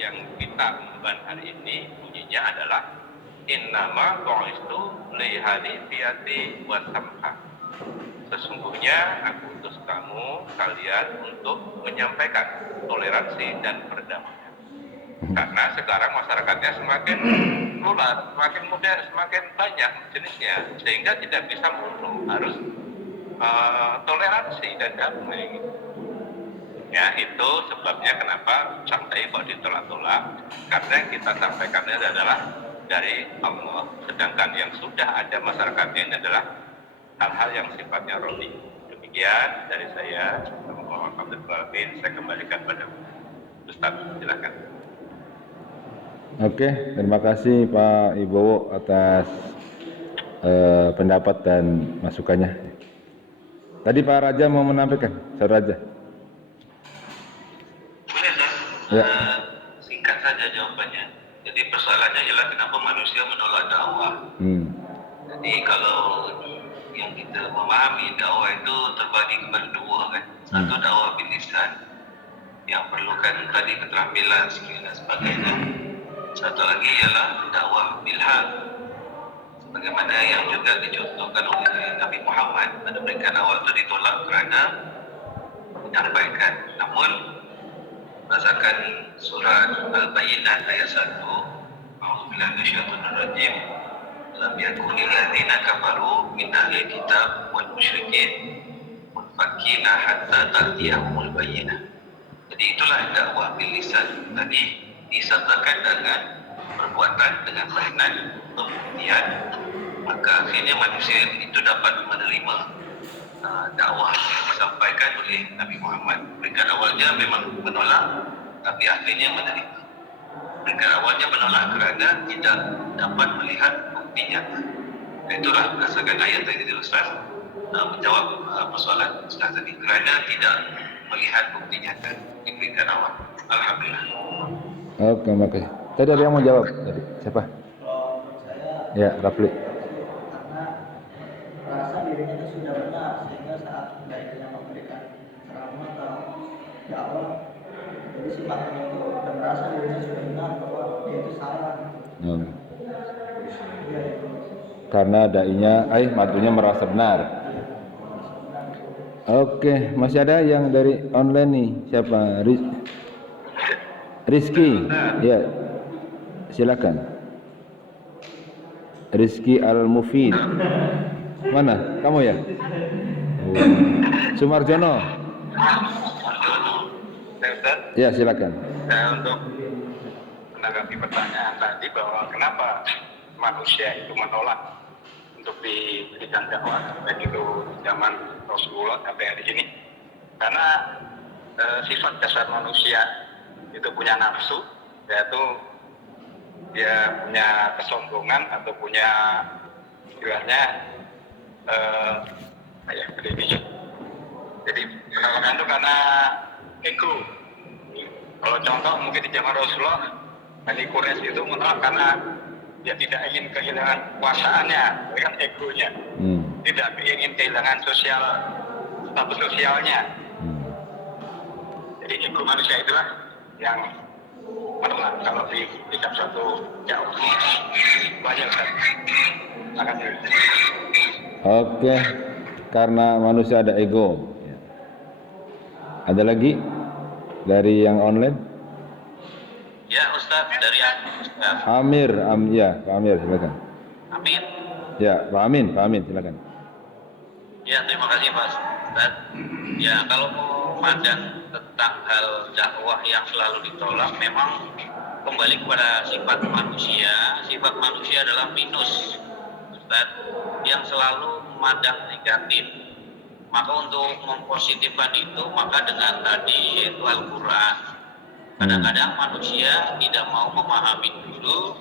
yang kita emban hari ini bunyinya adalah innama bu'istu li hanifiyati wa samha. Sesungguhnya aku utus kamu kalian untuk menyampaikan toleransi dan perdamaian. Karena sekarang masyarakatnya semakin plural, semakin modern, semakin banyak jenisnya, sehingga tidak bisa mono, harus toleransi dan damai. Ya, itu sebabnya kenapa sampai kok ditolak-tolak, karena yang kita sampaikan ini adalah dari Allah, sedangkan yang sudah ada masyarakatnya ini adalah hal-hal yang sifatnya rohani. Demikian dari saya. Saya kembalikan pada Ustaz, silakan. Oke, terima kasih Pak Ibowo atas pendapat dan masukannya. Tadi Pak Raja mau menyampaikan, Saudara Raja. Boleh, Ustaz? Ya. Singkat saja jawabannya. Jadi persoalannya ialah kenapa manusia menolak dakwah. Jadi kalau yang kita memahami dakwah itu terbagi kepada dua kan. Satu dakwah bil lisan yang perlukan tadi keterampilan skill dan sebagainya. Satu lagi ialah dakwah bil hal. Sebagaimana yang juga dicontohkan oleh Nabi Muhammad pada peringkat awal itu ditolak kerana menyampaikan. Namun berdasarkan surat Al-Bayyinah ayat 1, A'udzubillahi minasyaitonir rajim. Lam yakunil ladzina kafaru min ahlil kitab wal musyrikin munfakkina hatta ta'tiyahumul bayyinah. Jadi itulah dakwah bil lisan tadi disertakan dengan perbuatan, dengan bayanan, pembuktian, maka akhirnya manusia itu dapat menerima dakwah yang disampaikan oleh Nabi Muhammad. Peringkat awalnya memang menolak, tapi akhirnya menerima. Peringkat awalnya menolak kerana tidak dapat melihat bukti nyata. Itulah berdasarkan ayat tadi Ustaz menjawab persoalan Ustaz tadi, kerana tidak melihat bukti nyata di peringkat awal. Alhamdulillah. Oke, oke. Tadi ada yang mau jawab tadi. Siapa? Ya, Rafli. Karena merasa dirinya itu sudah benar, sehingga saat mereka memberikan ceramah atau dakwah, jadi sifatnya itu sudah merasa dirinya sudah benar bahwa dia itu salah. Karena dai-nya, matunya merasa benar. Oke, masih ada yang dari online nih. Siapa? Rizky. Ya, silakan. Rizky Al-Mufid. Mana? Kamu ya? Sumarjono. Ya, silakan. Untuk menanggapi pertanyaan tadi bahwa kenapa manusia itu menolak untuk diberikan dakwah, baik itu zaman Rasulullah sampai hari ini, karena sifat dasar manusia itu punya nafsu, yaitu dia punya kesombongan atau punya istilahnya jadi penolakan itu karena ego. Kalau contoh mungkin di zaman Rasulullah, Bani Quraisy itu menolak karena dia tidak ingin kehilangan kuasaannya, dengan egonya, tidak ingin kehilangan status sosialnya. Jadi ego manusia itulah yang menolak kalau di dalam suatu jauh. Banyak kan? Oke, karena manusia ada ego. Ada lagi dari yang online? Ya Ustaz, dari Ustaz Amir, ya Pak Amir, silakan. Amin. Ya Pak Amin, silakan. Ya, terima kasih Pak Ustaz. Ya, kalau mau memandang tentang hal dakwah yang selalu ditolak, memang kembali kepada sifat manusia. Sifat manusia adalah minus, Ustaz, yang selalu memandang negatif. Maka untuk mempositifkan itu, maka dengan tadi yaitu Al-Quran. Kadang-kadang manusia tidak mau memahami dulu,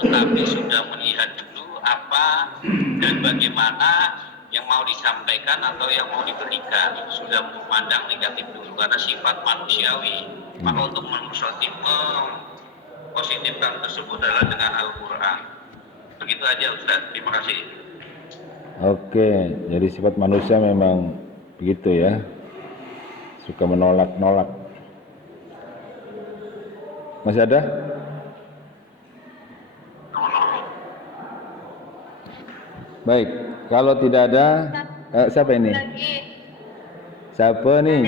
tetapi sudah melihat dulu apa dan bagaimana yang mau disampaikan atau yang mau diberikan, sudah memandang negatif dulu karena sifat manusiawi. Maka untuk mempositifkan tersebut adalah dengan Al-Quran. Begitu aja Ustaz, terima kasih. Oke, jadi sifat manusia memang begitu ya, suka menolak-nolak. Masih ada? Baik, kalau tidak ada, siapa ini? Siapa nih?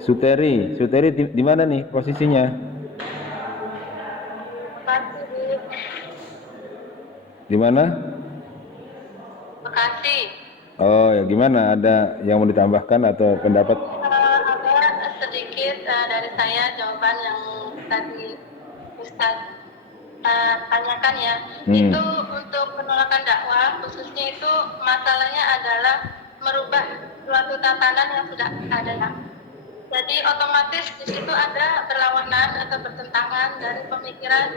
Suteri. Suteri di mana nih posisinya? Di mana? Bekasi. Oh, ya gimana? Ada yang mau ditambahkan atau pendapat? Ada sedikit dari saya jawaban yang tadi Ustaz tanyakan ya. Itu untuk penolakan dakwah, khususnya itu masalahnya adalah merubah suatu tatanan yang sudah ada. Jadi otomatis di situ ada berlawanan atau bertentangan dari pemikiran,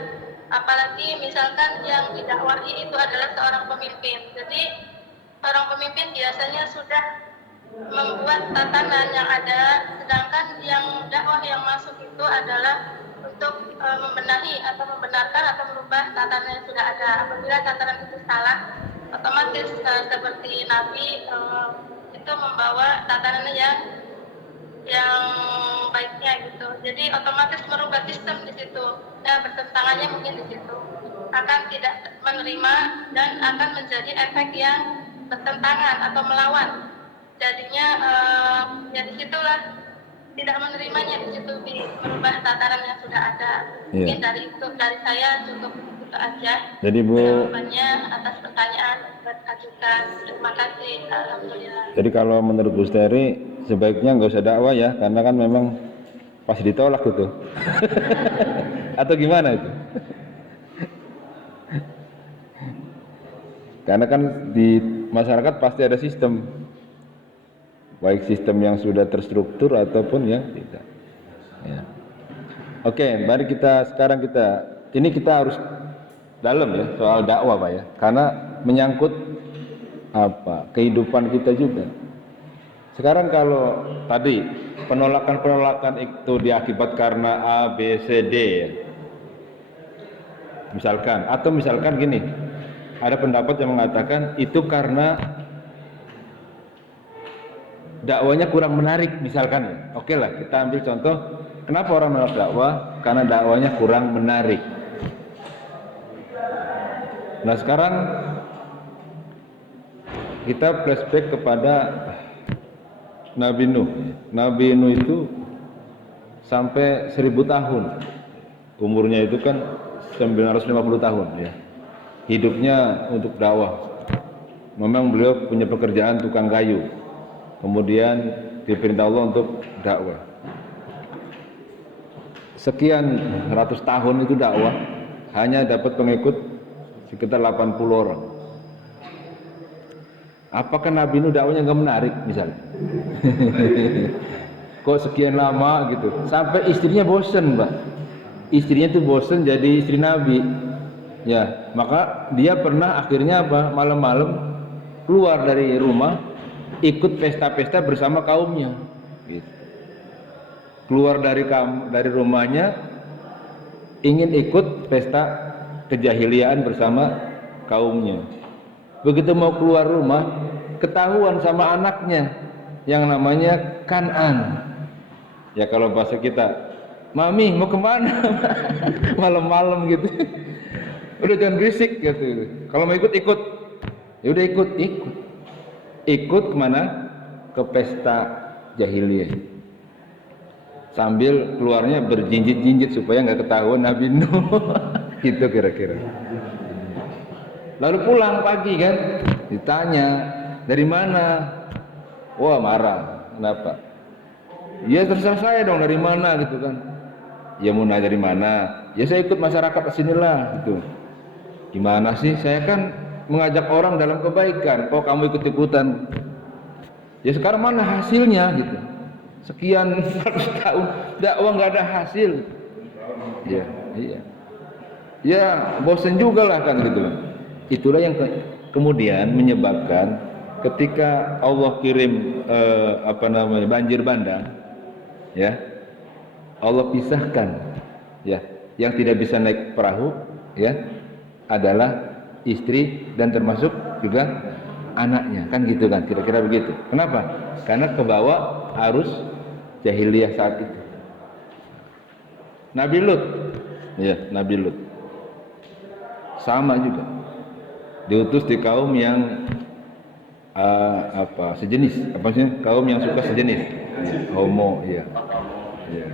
apalagi misalkan yang didakwahi itu adalah seorang pemimpin. Jadi seorang pemimpin biasanya sudah membuat tatanan yang ada, sedangkan yang dakwah yang masuk itu adalah untuk membenahi atau membenarkan atau merubah tatanan yang sudah ada. Apabila tatanan itu salah, otomatis seperti Nabi itu membawa tatanan yang baiknya gitu. Jadi otomatis merubah sistem di situ. Nah, bertentangannya mungkin di situ. Akan tidak menerima dan akan menjadi efek yang bertentangan atau melawan. Jadinya ya disitulah tidak menerimanya di situ, merubah tataran yang sudah ada. Mungkin dari saya cukup itu aja. Jadi Bu, jawabannya atas pertanyaan buat ajukan. Terima kasih. Alhamdulillah. jadi kalau menurut Bu Steri sebaiknya nggak usah dakwah ya, karena kan memang pasti ditolak gitu. Atau gimana itu? Karena kan di masyarakat pasti ada sistem, baik sistem yang sudah terstruktur ataupun yang tidak. Ya. Oke, mari sekarang kita harus dalam ya soal dakwah Pak ya, karena menyangkut kehidupan kita juga. Sekarang kalau tadi penolakan itu diakibat karena A, B, C, D ya. Misalkan gini, ada pendapat yang mengatakan itu karena dakwanya kurang menarik misalkan ya. Oke lah, kita ambil contoh, kenapa orang menolak dakwah? Karena dakwanya kurang menarik. Nah sekarang kita flashback kepada Nabi Nuh. Nabi Nuh itu sampai 1000 tahun. Umurnya itu kan 950 tahun ya. Hidupnya untuk dakwah. Memang beliau punya pekerjaan tukang kayu. Kemudian diperintah Allah untuk dakwah. Sekian ratus tahun itu dakwah, hanya dapat pengikut sekitar 80 orang. Apakah Nabi Nuh dakwanya nggak menarik misalnya? Kok sekian lama gitu, sampai istrinya bosen Mbak. Istrinya tuh bosen jadi istri Nabi. Ya, maka dia pernah akhirnya malam-malam keluar dari rumah, ikut pesta-pesta bersama kaumnya. Gitu. Keluar dari rumahnya, ingin ikut pesta kejahiliaan bersama kaumnya. Begitu mau keluar rumah, ketahuan sama anaknya yang namanya Kan'an. Ya kalau bahasa kita, Mami mau kemana? Malam-malam gitu. Udah jangan berisik gitu. Kalau mau ikut. Ya udah ikut kemana? Ke pesta jahiliyah. Sambil keluarnya berjinjit-jinjit supaya nggak ketahuan Nabi Nuh. Gitu kira-kira. Lalu pulang pagi kan, ditanya dari mana? Wah marah, kenapa? Ya terserah saya dong dari mana gitu kan? Ya mau nanya dari mana? Ya saya ikut masyarakat kesinilah gitu. Gimana sih? Saya kan mengajak orang dalam kebaikan. Kok kamu ikut-ikutan? Ya sekarang mana hasilnya gitu? Sekian 100 tahun dakwah nggak ada hasil. Ya, iya. Ya bosen juga lah kan gitu. Itulah yang kemudian menyebabkan ketika Allah kirim banjir bandang, ya Allah pisahkan, ya yang tidak bisa naik perahu, ya adalah istri dan termasuk juga anaknya, kan gitu kan, kira-kira begitu. Kenapa? Karena kebawa arus jahiliyah saat itu. Nabi Lut. Ya, Nabi Lut. Sama juga. Diutus di kaum yang sejenis, apa sih? Kaum yang suka sejenis. Ya, homo, ya. Ya.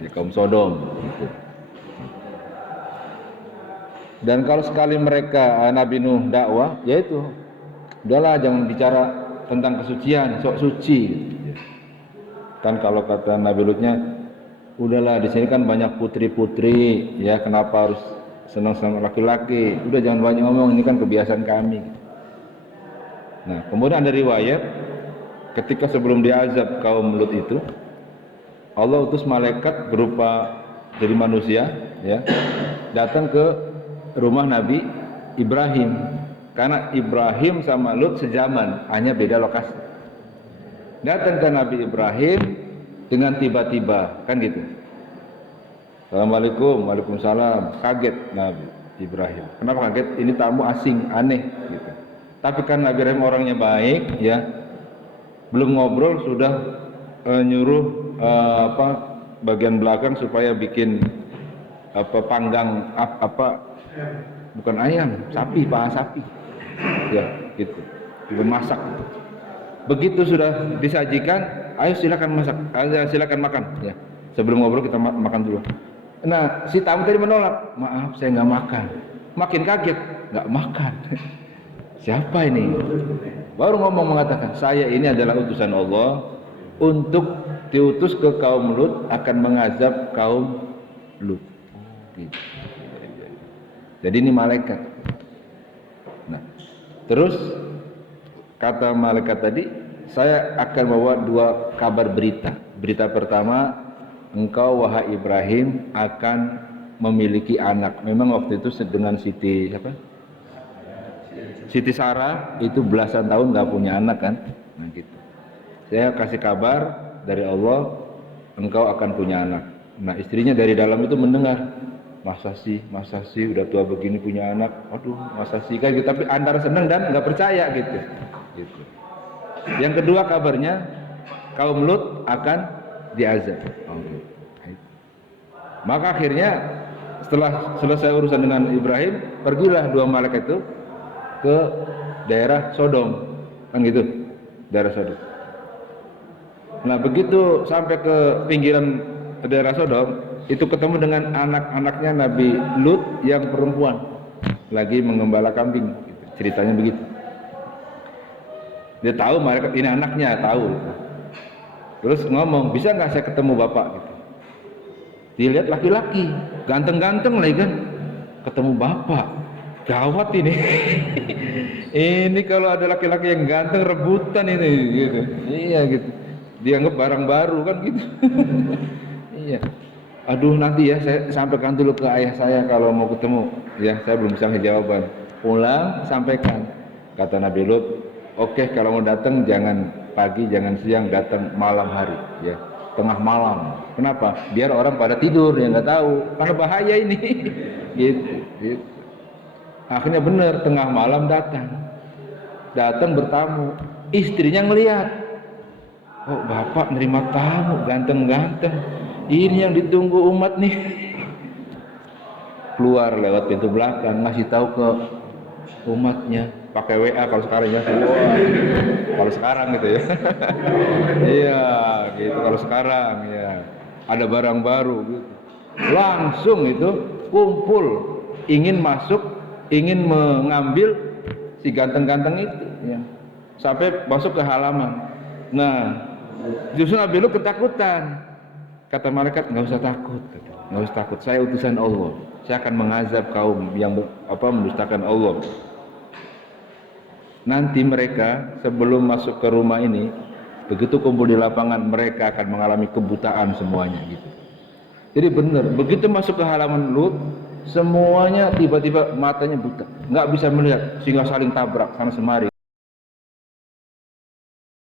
Di kaum Sodom gitu. Dan kalau sekali mereka Nabi Nuh dakwah, yaitu udahlah jangan bicara tentang kesucian, sok suci. Kan kalau kata Nabi Lutnya, udahlah di sini kan banyak putri-putri, ya kenapa harus senang-senang laki-laki? Udah jangan banyak ngomong, ini kan kebiasaan kami. Nah, kemudian ada riwayat ketika sebelum diazab kaum Lut itu, Allah utus malaikat berupa jadi manusia, ya, datang ke rumah Nabi Ibrahim. Karena Ibrahim sama Lut sejaman, hanya beda lokasi. Datang ke Nabi Ibrahim dengan tiba-tiba, kan gitu. Assalamualaikum, waalaikumsalam. Kaget Nabi Ibrahim. Kenapa kaget? Ini tamu asing, aneh gitu. Tapi kan Nabi Ibrahim orangnya baik, ya. Belum ngobrol sudah nyuruh bagian belakang supaya bikin panggang bukan ayam, sapi, paha sapi. Ya, gitu. Dimasak. Begitu sudah disajikan, ayo silakan masak, silakan makan, ya. Sebelum ngobrol kita makan dulu. Nah, si tamu tadi menolak, maaf saya nggak makan. Makin kaget, nggak makan. Siapa ini? Baru ngomong mengatakan, saya ini adalah utusan Allah untuk diutus ke kaum Lut akan mengazab kaum Lut. Gitu. Jadi ini malaikat. Nah, terus kata malaikat tadi, saya akan bawa dua kabar berita. Berita pertama, engkau wahai Ibrahim akan memiliki anak. Memang waktu itu dengan Siti Sarah itu belasan tahun nggak punya anak kan. Nah gitu. Saya kasih kabar dari Allah, engkau akan punya anak. Nah istrinya dari dalam itu mendengar, masa sih udah tua begini punya anak, aduh masa sih kayak gitu. Tapi antara senang dan nggak percaya gitu. Yang kedua kabarnya kaum Lut akan diazab. Maka akhirnya setelah selesai urusan dengan Ibrahim, pergilah dua malaikat itu ke daerah Sodom, kan gitu, daerah Sodom. Nah begitu sampai ke pinggiran daerah Sodom, itu ketemu dengan anak-anaknya Nabi Lut yang perempuan lagi mengembala kambing, gitu. Ceritanya begitu. Dia tahu mereka ini anaknya, tahu. Terus ngomong, bisa nggak saya ketemu bapak? Gitu. Dilihat laki-laki, ganteng-ganteng lagi kan, ketemu bapak, gawat ini. Ini kalau ada laki-laki yang ganteng rebutan ini, gitu. Iya gitu. Dianggap barang baru kan gitu. Iya. Aduh nanti ya saya sampaikan dulu ke ayah saya kalau mau ketemu. Ya saya belum bisa jawaban. Pulang sampaikan. Kata Nabi Lut, oke, kalau mau datang jangan pagi, jangan siang, datang malam hari, ya, tengah malam. Kenapa? Biar orang pada tidur, ya nggak tahu, karena bahaya ini. gitu. Akhirnya benar, tengah malam datang bertamu, istrinya ngelihat, oh bapak nerima tamu, ganteng-ganteng, ini yang ditunggu umat nih. Keluar lewat pintu belakang, ngasih tahu ke umatnya, pakai WA kalau sekarang ya. Kalau sekarang gitu ya. Iya, gitu kalau sekarang ya. Ada barang baru gitu. Langsung itu kumpul, ingin masuk, ingin mengambil si ganteng-ganteng itu ya. Sampai masuk ke halaman. Nah, justru Nabi Lut ketakutan. Kata malaikat, nggak usah takut, nggak usah takut. Saya utusan Allah. Saya akan mengazab kaum yang mendustakan Allah. Nanti mereka sebelum masuk ke rumah ini, begitu kumpul di lapangan, mereka akan mengalami kebutaan semuanya gitu. Jadi benar, begitu masuk ke halaman Lut, semuanya tiba-tiba matanya buta, nggak bisa melihat, sehingga saling tabrak sana semari.